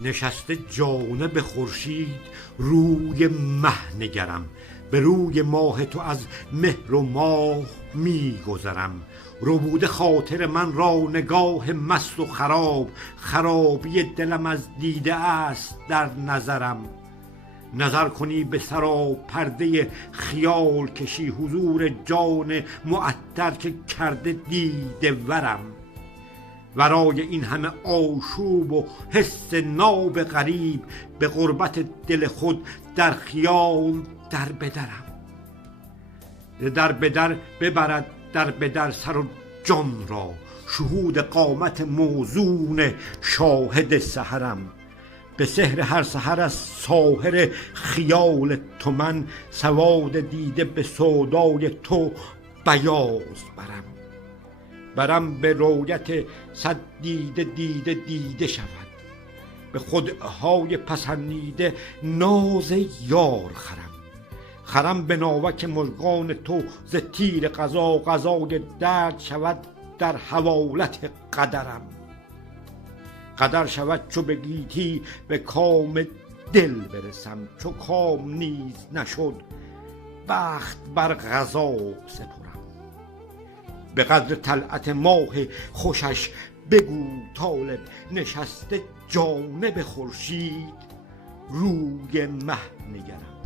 نشسته جانب خورشید روی مه نگرم، به روی ماه تو از مهر و ماه می گذرم. ربوده خاطر من را نگاه مست و خراب، خرابی دلم از دیده است در نظرم. نظر کنی به سرا پرده خیال کشی، حضور جان معطر که کرده دیده ورم. ورای این همه آشوب و حس ناب غریب، به غربت دل خود در خیال در بدرم. در بدر ببرد در بدر سر و جان را، شهود قامت موزون شاهد سحرم. به سحر هر سحر از ساحر خیال تو من، سواد دیده به سودای تو بیاض برم به رویت صد دیده دیده دیده شود، به خدعهای پسندیده ناز یار خرم به ناوک مژگان تو ز تیر قضا، قضای درد شود در حوالت قدرم. قدر شود چو به گیتی به کام دل برسم، چو کام نیز نشد بخت بر قضا سپرم. به قدر طلعت ماه خوشش بگو طالب، نشسته جانب خورشید روی مه نگرم.